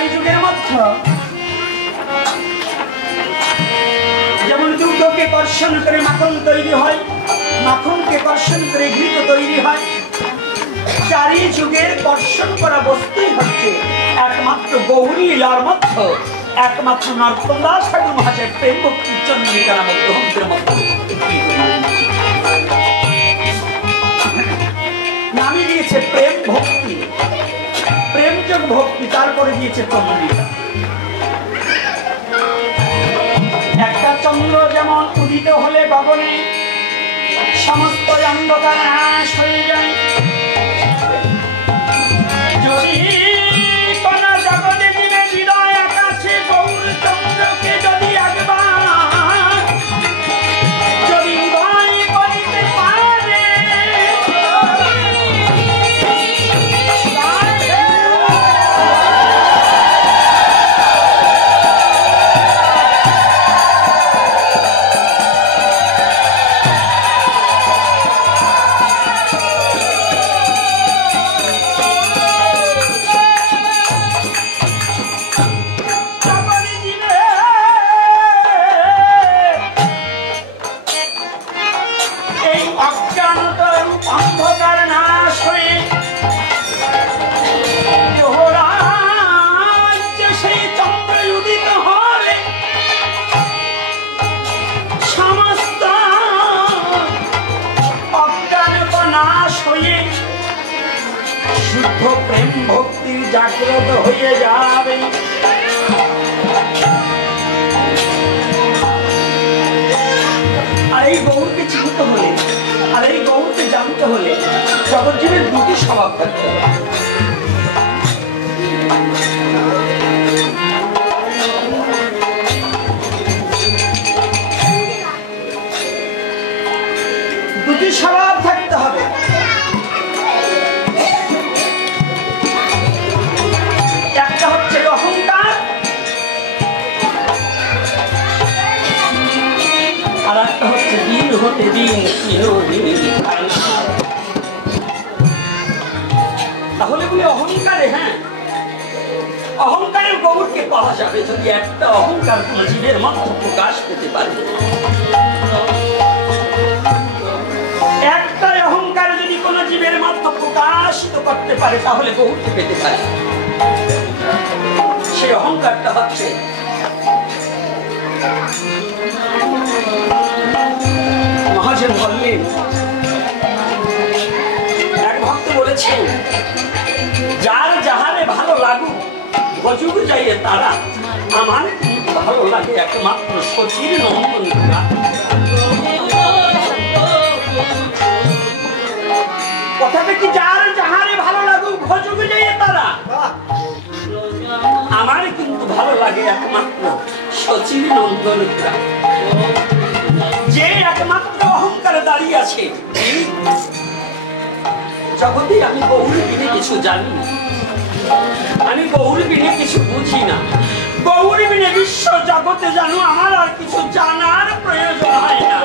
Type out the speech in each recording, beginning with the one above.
কালী যুগের মধ্যে যেমন দুধকে কর্ষণ করে মাখন তৈরি হয়, মাখনকে কর্ষণ করে ঘৃত তৈরি হয়, চারি যুগের কর্ষণ করা বস্তুই হচ্ছে একমাত্র গৌরী লীলার মধ্যে একমাত্র নরোত্তম দাস ঠাকুর মহাশয় প্রেম ভক্তির চন্দ্রিকা নামক গ্রন্থের মধ্যে নামই দিয়েছে প্রেম ভক্তি, প্রেমযোগ ভক্তি, তারপরে দিয়েছে চন্দ্রিকা। একটা চন্দ্র যেমন উদিত হলে গগনে সমস্ত অন্ধকার নাশ হয়ে যায়, যদি কোন জগতে জীবে হৃদয় আকাশে গৌর চন্দ্রকে যদি একবার যদি উদয় করিতে পারে, প্রেম ভক্তি জাগ্রত হয়ে যাবে। আর এই গৌরকে চিনতে হলে, আর এই গৌরকে জানতে হলে জগৎজীবের দুটি স্বভাব থাকতে হবে। দুটি স্বভাব থাকতে হবে। একটা হচ্ছে অহংকার, আর একটা হচ্ছে দিন হতে দিন। তাহলে বলি অহংকারে, হ্যাঁ অহংকারের গৌরকে পাওয়া যাবে যদি একটা অহংকার কোন জীবের মধ্যে প্রকাশ পেতে পারে। একটা অহংকার যদি কোন জীবের মধ্যে প্রকাশিত করতে পারে তাহলে গৌরকে পেতে পারে। সেই অহংকারটা হচ্ছে মহাজন বললেন, এক ভক্ত বলেছেন, যার যাহারে ভালো লাগুক গজুগ যাইয়ে তারা, আমার ভালো লাগে একমাত্র সচির নন্দন। কথাটা কি, যার যাহারে ভালো লাগুক গজুগ যাইয়ে তারা, আমার কিন্তু ভালো লাগে একমাত্র সচির নন্দন। যে একমাত্র অহংকারে দাঁড়িয়ে আছে, জগতে আমি গৌর বিনে কিছু জানি না, আমি গৌর বিনে কিছু বুঝি না, গৌর বিনে বিশ্ব জগতে জানো আমার আর কিছু জানার প্রয়োজন হয় না।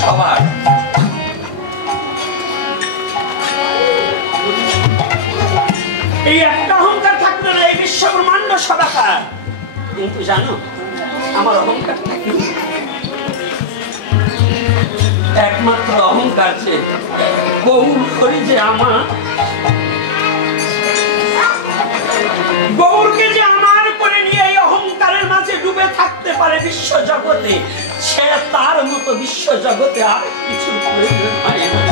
সবার এই একটা অহংকার থাকতো না, এই বিশ্ব ব্রহ্মাণ্ড সদাকার। কিন্তু জানো আমার অহংকার থাকে একমাত্র অহংকার, যে গৌর করি যে আমার গৌরকে যে আমার করে নিয়ে এই অহংকারের মাঝে ডুবে থাকতে পারে বিশ্ব জগতে, সে তার মতো বিশ্ব জগতে আর কিছু প্রয়োজন হয় না।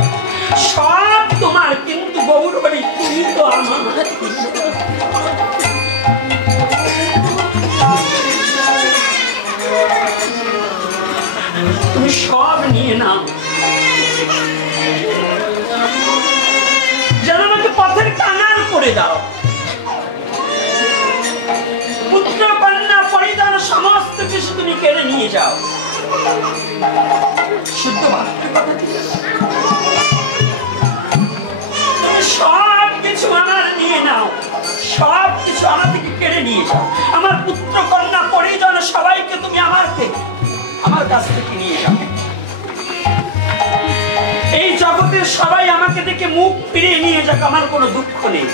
সব তোমার, কিন্তু গৌর করি তুমি তো আমার। তুমি সব নিয়ে নাও, যেন আমাকে পথের কানার করে দাও। নিয়ে যাও। শুদ্ধ মানুষের কথা তুমি সব কিছু আমার নিয়ে নাও, সব কিছু আমার থেকে কেড়ে নিয়ে যাও। আমার পুত্র কন্যা পরিজন সবাইকে তুমি আমার কাছ থেকে নিয়ে যাও। এই জগতের সবাই আমাকে দেখে মুখ ফিরিয়ে নিয়ে যাক, আমার কোনো দুঃখ নেই।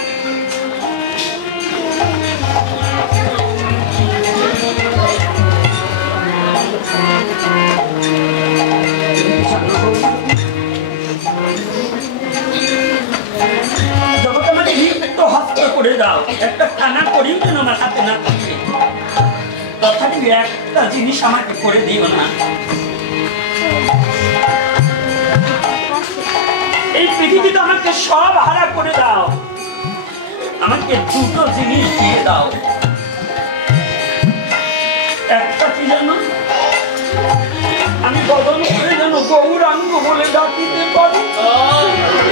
জগৎ আমাকে লিপ্ত হস্ত করে দাও, একটা কানা করিও যেন আমার হাতে না থাকে। তথাপি একটা জিনিস আমাকে করে দিও না, এই পৃথিবীতে আমাকে সব হারা করে দাও, আমাকে দুটো জিনিস দিয়ে দাও। একটা কি জানো, আমি বদল করে যেন গৌরাঙ্গ বলে ডাকিতে পারি। Oh,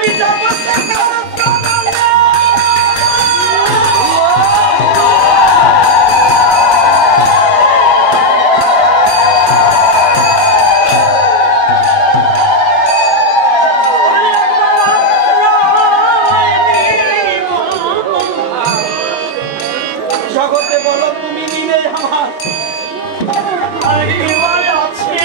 আমি জগতে বলো তুমি নিলে আমার আছে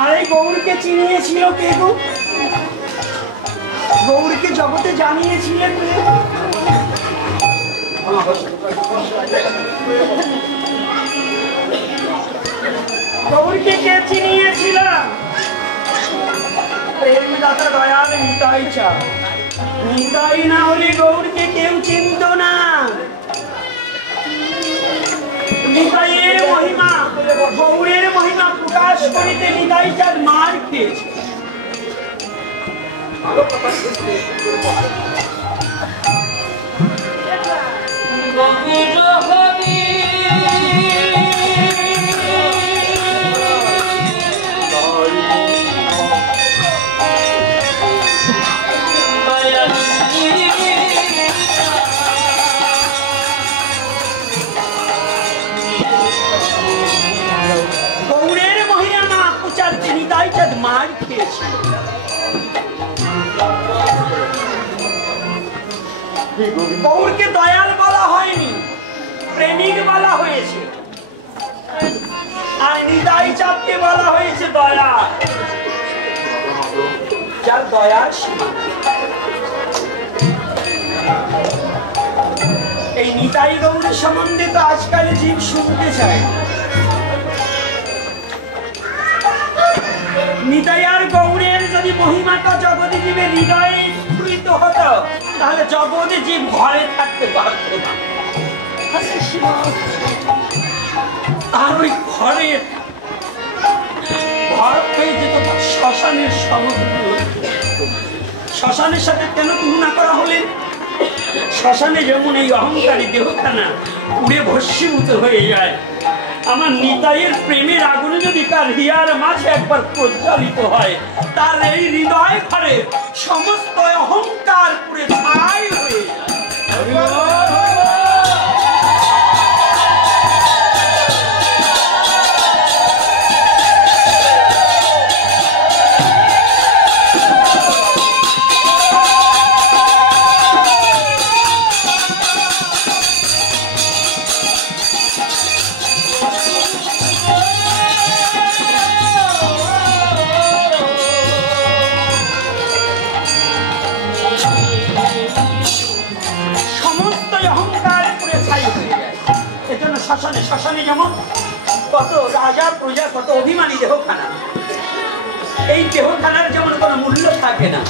আর এই গৌরকে চিনিয়েছিল কে গো? গৌরকে জগতে জানিয়েছিলেন গৌরকে কে চিনিয়েছিল? প্রেমদাতা দয়াল নিতাই চা। নিতাই না হলে গৌরকে কেউ চিনত না। নিতাইয়ের মহিমা, গৌরের মহিমা প্রকাশ করিতে নিতাই চাঁদ মার খেয়েছে। মার খেয়েছিল। গৌরকে দয়াল বলা হয়নি, প্রেমিক বলা হয়েছে। আর নিতাই চাঁদকে বলা হয়েছে দয়া, যার দয়ার সীমা। এই নিতাই গৌরের সম্বন্ধে তো আজকাল জীব শুনতে চায়। নিতাই আর গৌরের যদি মহিমাটা জগতে জীবের হৃদয়ে স্ফুরিত হতো, তাহলে জগতে জীব ঘরে থাকতে পারত না। আর ওই ঘরে ঘর হয়ে যেত শ্মশানের সমুদ্র। শ্মশানের সাথে কেন তুলনা করা হলেন? শ্মশানে যেমন এই অহংকারী দেহখানা পুড়ে ভস্মীভূত হয়ে যায়, আমার নিতাইয়ের প্রেমের আগুনে যদি তার হিয়ার মাঝে একবার প্রজ্বলিত হয়, তার এই হৃদয় ঘরে সমস্ত অহংকার পুড়ে ছাই হয়ে যায়। শ্মশানে শ্মশানে যেমন কত রাজা প্রজা, কত অভিমানী দেহখানা, এই দেহখানার যেমন কোনো মূল্য থাকে না।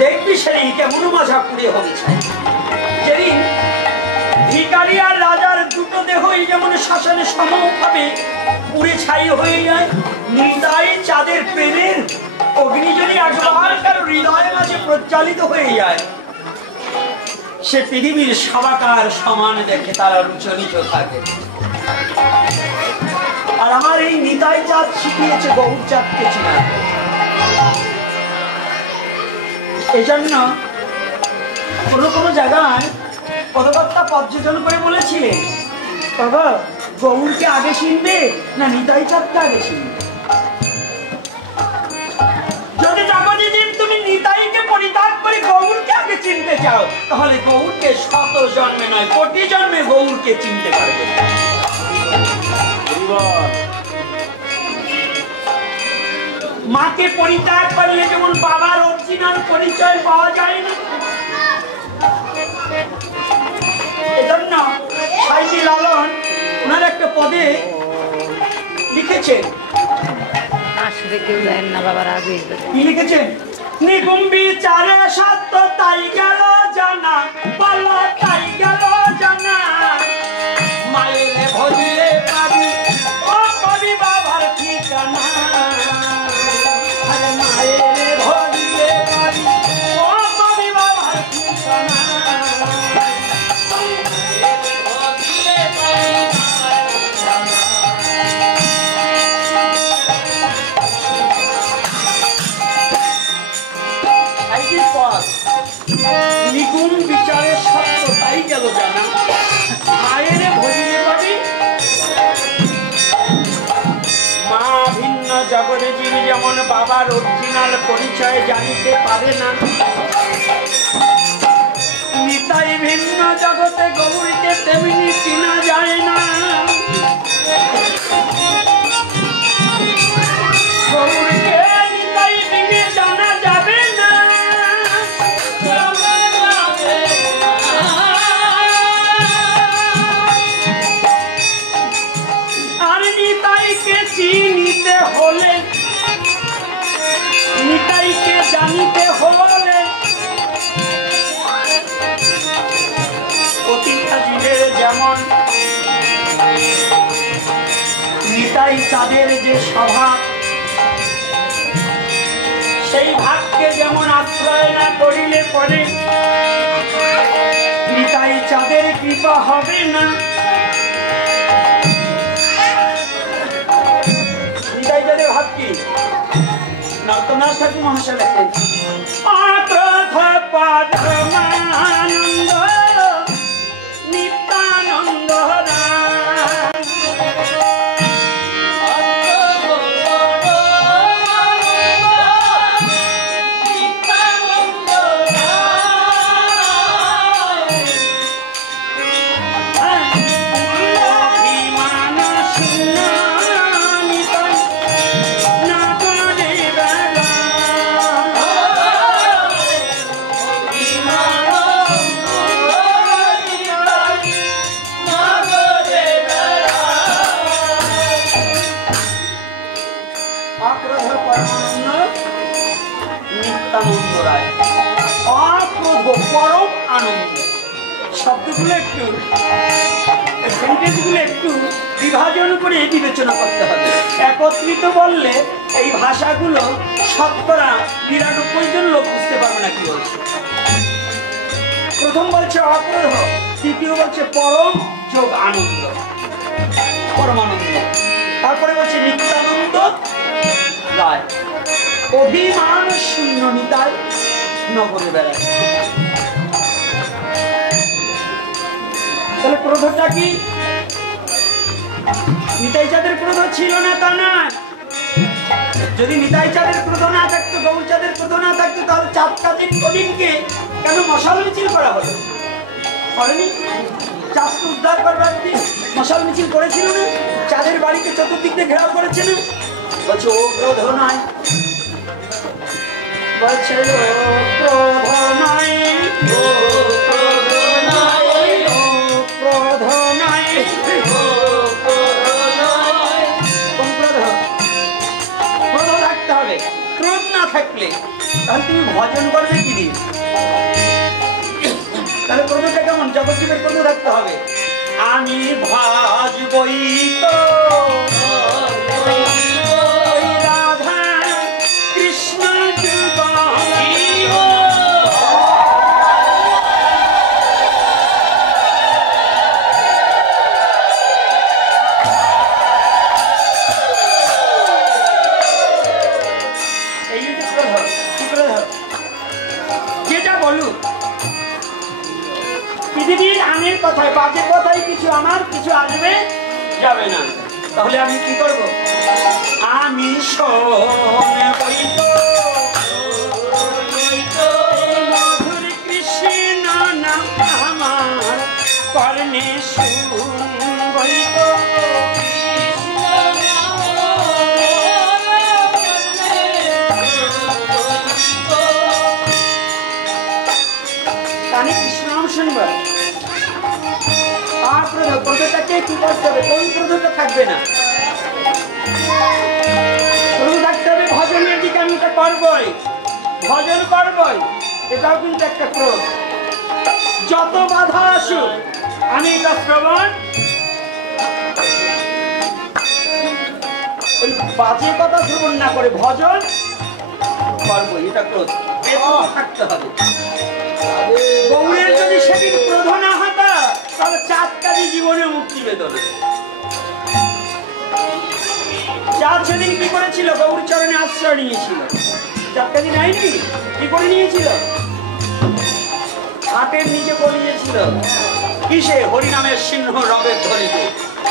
দেখবি সেদিন কেমন মজা পুড়ে হবে। যেদিন ভিখারি আর রাজার দুটো দেহই যেমন শ্মশানে সমভাবে পুড়ে ছাই হয়ে যায়, নিতাই চাঁদের প্রেমের অগ্নি যদি একবার কারো হৃদয়ের মাঝে প্রজ্বালিত হয়ে যায়, সে পৃথিবীর সবাকার সমান দেখে তারা উঁচু নিচু থাকে। আর আমার এই নিতাই চাঁদ শিখিয়েছে গৌর চাঁদকে চিনা। এই জন্য কোনো জায়গায় পদকর্তা পর্যটন করে বলেছিলেন, বাবা গৌরকে আগে চিনবে না নিতাই চাঁদকে আগে চিনবে? যদি জগতে জীব তুমি নিতাইকে পরিত্যাগ করে গৌরকে আগে চিনতে চাও, তাহলে গৌরকে শত জন্মে নয় কোটি জন্মে গৌরকে চিনতে পারবে। মাকে পরিত্যাগ করলে যেমন বাবার অরিজিনাল পরিচয় পাওয়া যায় না, এজন্য সাইজি লালন ওনার একটা পদে লিখেছেন, কি লিখেছেন? নিগুম বিচারে সত্য তাই গেল জানা, বলো তাই গেল জানা, মায়ের ভরিয়ে পাবি ও পাবি বাবার ঠিকানা, আরে মায়ের ভরিয়ে পাবি ও পাবি বাবার ঠিকানা। নিগুম বিচারে সত্য তাই গেল জানা, মায়ের ভজিয়ে পাবি। মা ভিন্ন জগতে জীবী যেমন বাবার অরিজিনাল পরিচয় জানিতে পারে না, নিতাই ভিন্ন জগতে গৌরীকে তেমনি চিনা যায় না, গৌরীকে নিতাই ভেঙে জানা যাবে না, আর নিতাইকে চিনিতে হলে, নিতাইকে জানিতে হলে অতীতা জীবের যেমন নিতাই চাঁদের যে স্বভাব, সেই ভাবকে যেমন আশ্রয় না করিলে পরে নিতাই চাঁদের কৃপা হবে না। নিতাই চাঁদের ভাব কি? নরনাথ ঠাকুর মহাশয় লেখেন, আনন্দ নিত্যানন্দ শব্দগুলো একটু সেন্টেন্সগুলো একটু বিভাজন করে বিবেচনা করতে হবে। একত্রিত বললে এই ভাষাগুলো শতকরা ৯৯ জন লোক বুঝতে পারবে না কি বলছে। প্রথম বলছে অক্রোধ, দ্বিতীয় বলছে পরম যোগ আনন্দ, পরমানন্দ, তারপরে বলছে নিত্যানন্দ রায়, অভিমান শূন্য নিতাই নগরে বেড়ায়। তাহলে ক্রোধটা কি? নিতাই চাঁদের ক্রোধ ছিল না তা না। যদি নিতাই চাঁদের ক্রোধ না থাকতো, গৌর চাঁদের ক্রোধ না থাকতো, তাহলে চাঁদ কাদিন কদিনকে কেন মশাল মিছিল করা হলো? করেনি? চাঁদকে উদ্ধার করবার দিন মশাল মিছিল করেছিল না? চাঁদের বাড়িকে চতুর্দিক দিয়ে ঘেরাও করেছে না? বলছে ও ক্রোধ নয়, বলছে ও ক্রোধ নয়, ও ক্রোধ নয়, ও ক্রোধ নয়, ও ক্রোধ নয়। কোন ক্রোধ? ক্রোধ থাকতে হবে। ক্রোধ না থাকলে তাহলে তুমি ভজন করবে কি দিন? তাহলে ক্রোধটা কেমন? জগৎজীবের ক্রোধ থাকতে হবে। আমি ভাজবই তো রাধা কৃষ্ণ যেটা বলুক পৃথিবীর আনের কথায়, বাজে কথায় কিছু আমার কিছু আসবে যাবে না। তাহলে আমি কি করব? আমি মধুর কৃষ্ণ নাম আমার কর্ণে শুনবই থাকতে হবে, কোন ক্রোধটা থাকবে না? ক্রোধ থাকতে হবে ভজনের দিকে, আমি এটা করবই, ভজন করবই, এটাও কিন্তু একটা ক্রোধ। যত বাধা আসুক আমি এটা শ্রবণ, ওই বাজে কথা শ্রবণ না করে ভজন করবই, এটা ক্রোধ। এটাও থাকতে হবে। গৌরের যদি সেদিন ক্রোধ না হতো তাহলে চাঁদকাজি জীবনে মুক্তি পেত না। চাঁদ সেদিন কি করেছিল? গৌর চরণে আশ্রয় নিয়েছিল। চাঁদকাজি নাইনি কি করে নিয়েছিল? হাটের নিচে পড়িয়েছিল। কিসে? হরিনামের সিংহ রবের ধরিতে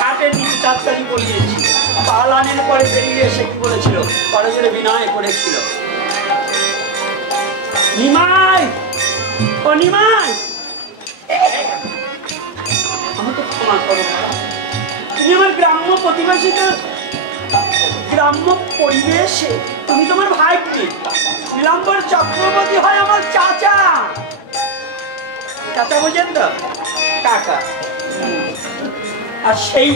হাটের নিচে চাঁদকাজি পড়িয়েছিল। পালানের পরে বেরিয়ে এসে কি বলেছিল? করজোড়ে বিনয় করেছিল, নিমাই, ও নিমাই, আমাকে ক্ষমা করো, তুমি আমার গ্রাম্য প্রতিবেশীতে, গ্রাম্য পরিবেশে তুমি তোমার ভাইকে, নীলাম্বর চক্রবর্তী হয় আমার চাচা। চাচা বোঝেন তো? কাকা। আর সেই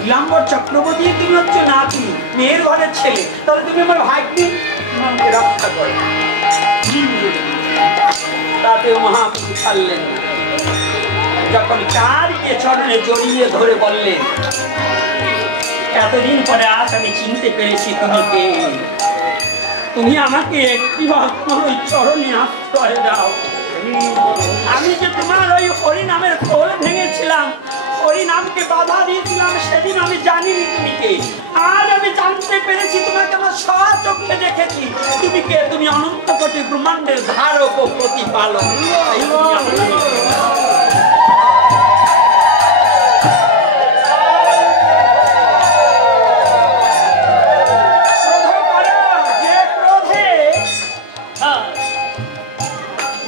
নীলাম্বর চক্রবর্তী তুমি হচ্ছে নাতি, মেয়ের ঘরের ছেলে, তাহলে তুমি আমার ভাইকে রক্ষা করো। তাতেও মহাপ্রভু ছাড়লেন না। যখন চারকে চরণে জড়িয়ে ধরে বললেন, এতদিন পরে আজ আমি চিনতে পেরেছি তুমি কে। তুমি আমাকে একটি ওই চরণে আশ্রয় দাও। আমি যে তোমার ওই হরিনামের খোল ভেঙেছিলাম, হরিনামকে বাধা দিয়েছিলাম, সেদিন আমি জানিনি তুমি কে। আজ আমি জানতে পেরেছি, তোমাকে আমার স্বচক্ষে দেখেছি। তুমি কে? তুমি অনন্ত কোটি ব্রহ্মাণ্ডের ধারক ও প্রতিপালক।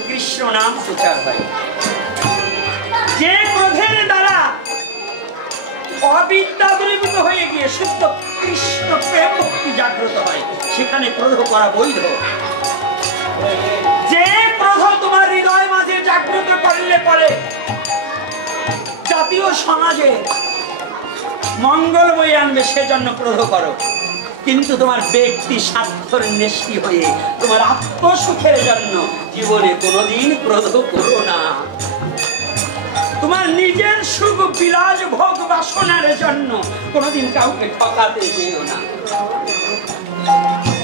কৃষ্ণ নাম প্রচার হয়, যে ক্রোধের দ্বারা অবিদ্যা দূরীভূত হয়ে গিয়ে শুদ্ধ কৃষ্ণ প্রেম ভক্তি জাগ্রত হয়, সেখানে ক্রোধ করা বৈধ। যে ক্রোধ তোমার হৃদয় মাঝে জাগ্রত করলে পরে জাতীয় সমাজে মঙ্গল বয়ে আনবে, সেজন্য ক্রোধ করো। কিন্তু তোমার ব্যক্তি স্বার্থের নেশি হয়ে তোমার আত্মসুখের জন্য জীবনে কোনোদিন ক্রোধ করো না। তোমার নিজের সুখ বিলাস ভোগ বাসনার জন্য কোনোদিন কাউকে ঠকাতে যেও না।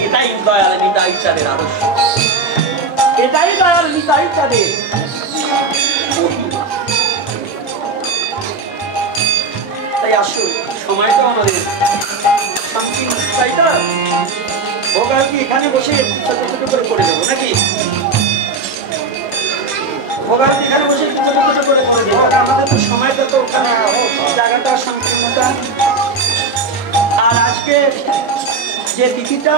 এটাই দয়াল নিতাই চাঁদের আদর্শ, এটাই দয়াল নিতাই চাঁদের। তাই আসুন, সময় তো আমাদের সংকীর্ণ, তাই তো ভোগাল কি এখানে বসে ছোট ছোট করে করে দেবো নাকি? ভোগাল এখানে বসে ছোট ছোট করে করে দেবো, আমাদের তো সময়টা তো ওখানে জায়গাটা সংকীর্ণতা। আর আজকে যে তিথিটা,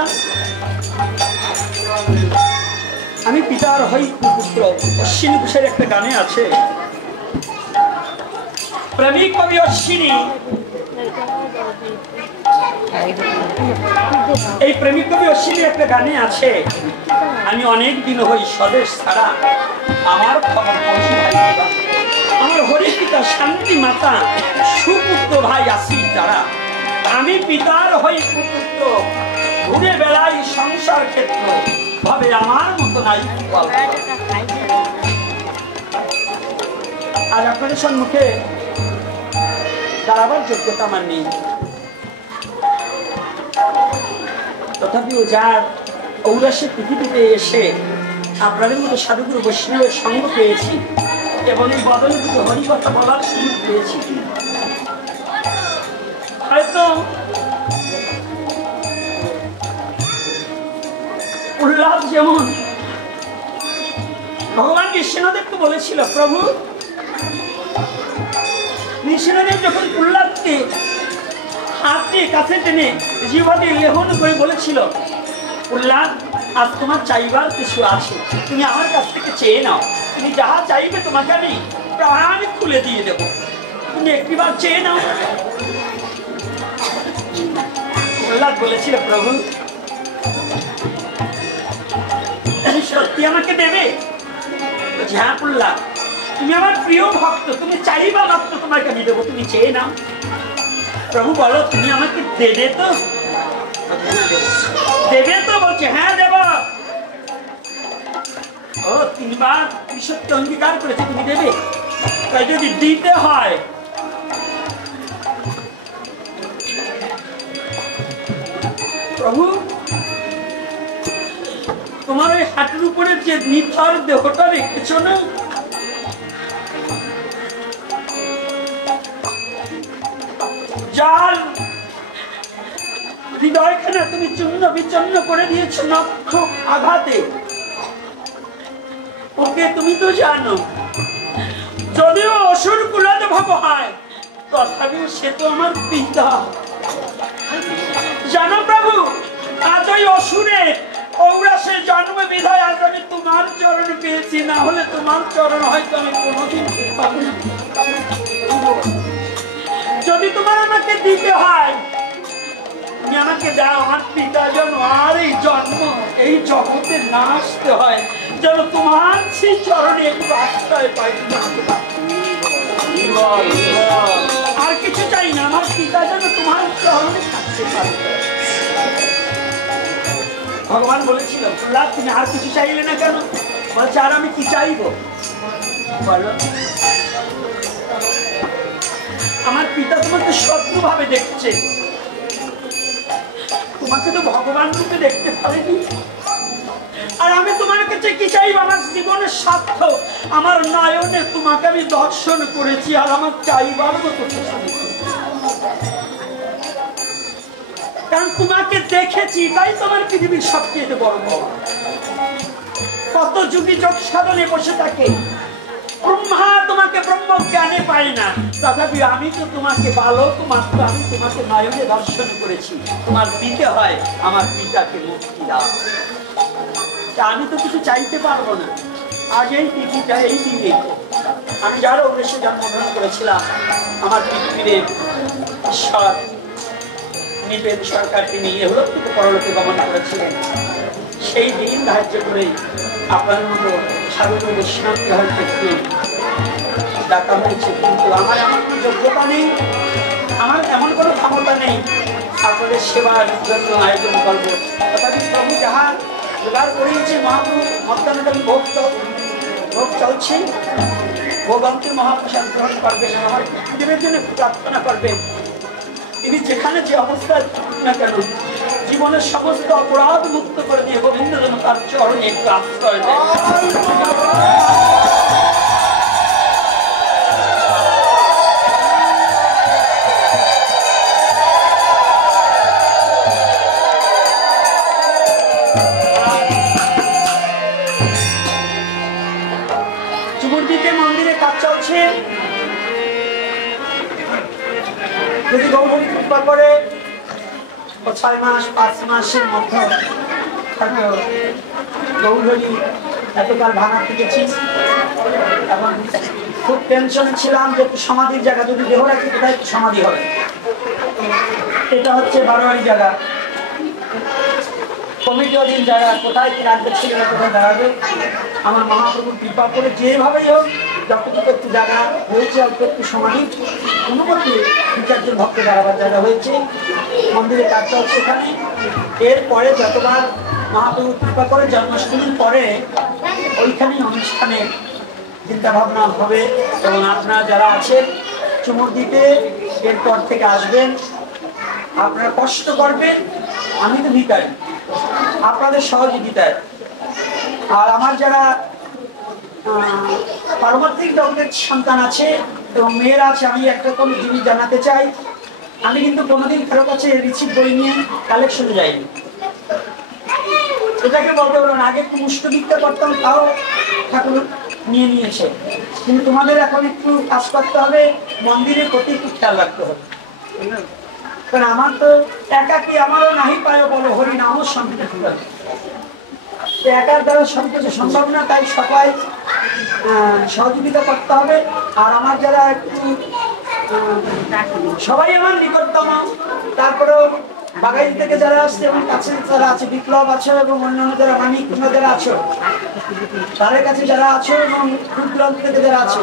আমি পিতার হই পুত্র, অশ্বিনী ঘোষের একটা গানে আছে, প্রেমিক কবি অশ্বিনী, এই প্রেমিক কবি অশ্বিনীর একটা গানে আছে, আমি অনেক দিন হই স্বদেশ ছাড়া, আমার খবর পৌঁছে ভাই, আমার হরি পিতা শান্তি মাতা সুপুত্র ভাই আসি যারা, আমি পিতার হই পুত্র, ঘুরে বেড়াই সংসার ক্ষেত্র, ভাবে আমার মতো নাই। আজ আপনাদের সম্মুখে দাঁড়াবার যোগ্যতা আমার নেই, তথাপিও যার ঔরাসে পৃথিবীতে এসে আপনাদের মতো সাধুগুরু বৈষ্ণবের সঙ্গ পেয়েছি এবং এই বদলগুলো হরিকথা বলার সুযোগ পেয়েছি, হয়তো উল্লাস যেমন ভগবান নৃসিংহদেবকে বলেছিল, প্রভু নৃসিংহদেব যখন প্রহ্লাদকে হাত দিয়ে কাছে টেনে জিহ্বা দিয়ে লেহন করে বলেছিল, প্রহ্লাদ আজ তোমার চাইবার কিছু আছে, তুমি আমার কাছ থেকে চেয়ে নাও, তুমি যাহা চাইবে তোমাকে আমি প্রাণ খুলে দিয়ে দেব, তুমি একটিবার চেয়ে নাও। প্রহ্লাদ বলেছিল, প্রভু তুমি সত্যি আমাকে দেবে? হ্যাঁ প্রহ্লাদ, তুমি আমার প্রিয় ভক্ত, তুমি চাইবা মাত্র তোমাকে আমি দেবো, তুমি চেয়ে নাও। প্রভু বলো তুমি আমাকে দেবে তো? দেবে তো? বলছে হ্যাঁ দেব। ও 3 বার সত্য অঙ্গীকার করেছে তুমি দেবে। তাই যদি দিতে হয় প্রভু তোমার ওই হাঁটুর উপরে যে নিথর দেহটা রেখেছ না, যার হৃদয়খানা তুমি চূর্ণ বিচূর্ণ করে দিয়েছ নক্ষ আঘাতে, ওকে তুমি তো জানো। যদিও অসুর কুলাদ ভাব হয়, তথাপিও সে তো আমার পিতা। জানো প্রভু, আজ ওই অসুরের ঔরাসের জন্ম বিধায় আজ আমি তোমার চরণ পেয়েছি, না হলে তোমার চরণ হয়তো আমি কোনোদিন পাবো না। যদি তোমার আমাকে দিতে হয় তুমি আমাকে দাও, আমার পিতা যেন আর এই জন্ম এই জগতে না আসতে হয়, যেন তোমার সেই চরণে একটু আশ্রয় পাই। আর কিছু চাই না, আমার পিতা যেন তোমার চরণে থাকতে পারে। ভগবান বলেছিল প্রহ্লাদ তুমি আর কিছু চাইলে না কেন? বলছে আর আমি কি চাইবো বলো? আমার পিতা তোমাকে শত্রু ভাবে দেখছে, তোমাকে তো ভগবান রূপে দেখতে পারেনি। আর আমি তোমার কাছে কি চাইবো? আমার জীবনের স্বার্থ, আমার নয়নে তোমাকে আমি দর্শন করেছি, আর আমার চাইবার মতো কিছু নেই। কারণ তোমাকে দেখেছি, তাই তোমার পৃথিবীর সবচেয়ে বড় ভগবান। কত যুগী যোগ সাধনে বসে থাকে, ব্রহ্মা তোমাকে ব্রহ্ম জ্ঞানে পায় না, তথাপি আমি তো তোমাকে বালক মাত্র, আমি তোমাকে নয়নে দর্শন করেছি। তোমার দিতে হয় আমার পিতাকে মুক্তি দাও। আমি তো কিছু চাইতে পারবো না। আজ এই পৃথিবীটা, এই দিনে আমি যারা উদ্দেশ্যে জন্মগ্রহণ করেছিলাম, আমার পৃথিবীর ঈশ্বর নিবেদ সরকার তিনি এহলোক থেকে পরলোকে গমন করেছিলেন। সেই দিন ধার্য করে আপনাদের মতো সাধু বৈষ্ণবকে হয়তো একটু ডাকা হয়েছে, কিন্তু আমার এমন কোনো যোগ্যতা নেই, আমার এমন কোনো ক্ষমতা নেই আপনাদের সেবার জন্য আয়োজন করবো। তথাপি প্রভু যাহা জোগাড় করিয়েছে, মহাপ্রভু মধ্যাহ্নকালী ভোগ চলছে, ভোগান্তি মহাপ্রসাদ গ্রহণ করবেন, আমার পৃথিবীর জন্য প্রার্থনা করবেন। তিনি যেখানে যে অবস্থায় না কেন জীবনের সমস্ত অপরাধ মুক্ত করে দিয়ে গোবিন্দ যেন তার চরণে একটু আশ্রয় দেয়। চুমুরদিতে মন্দিরে কাজ চলছে। যদি গৌরী কৃপা করে 6 মাস 5 মাসের মধ্যে গৌরী এতকাল ভাঙা থেকেছি, এবং খুব টেনশনে ছিলাম যে সমাধির জায়গা যদি দেহ রাখি কোথায় সমাধি হবে। এটা হচ্ছে বারোয়ারি জায়গা, কমিটি অধীন জায়গা, কোথায় কি রাখবে ছিল না, কোথায় দাঁড়াবে। আমার মহাপ্রভুর কৃপা করে যেভাবেই হোক যতটুকু একটু জায়গা হয়েছে, অল্প একটু সমাধি অনুমতি 2-4 ভক্ত দাঁড়াবার জায়গা হয়েছে। মন্দিরে কাজ চলছে সেখানে। এরপরে যতবার মহাপ্রভু কৃপা করে জন্মাষ্টমীর পরে ওইখানেই অনুষ্ঠানে চিন্তা ভাবনা হবে, এবং আপনারা যারা আছেন চুমুরদিতে এরপর থেকে আসবেন, আপনারা কষ্ট করবেন, আমি তো ভিখারি, আপনাদের সহযোগিতায়। আর আমার যারা পারমার্থিক জগতের সন্তান আছে এবং মেয়েরা আছে, আমি একটা কোন জিনিস জানাতে চাই। আমি কিন্তু কোনোদিন কারো কাছে রিসিভ বই নিয়ে কালেকশনে যাইনি। এটাকে বলতে বলুন, আগে একটু মুষ্ট বিক্রি করতাম, তাও ঠাকুর নিয়ে নিয়েছে। কিন্তু তোমাদের এখন একটু কাজ করতে হবে, মন্দিরের প্রতি একটু খেয়াল রাখতে হবে। কারণ আমার তো একাকি, আমারও নাহি পায় বলো হরি নাম সঙ্গে একার দ্বারা সবকিছু সম্ভব না, তাই সবাই সহযোগিতা করতে হবে। আর আমার যারা একটু সবাই আমার নিকটতম, তারপরেও বাগাইল থেকে যারা আসছে এবং কাছে যারা আছে, বিপ্লব আছে এবং অন্যান্য যারা মানিক যারা আছো, তাদের কাছে যারা আছো এবং দূর দূরান্ত থেকে যারা আছো,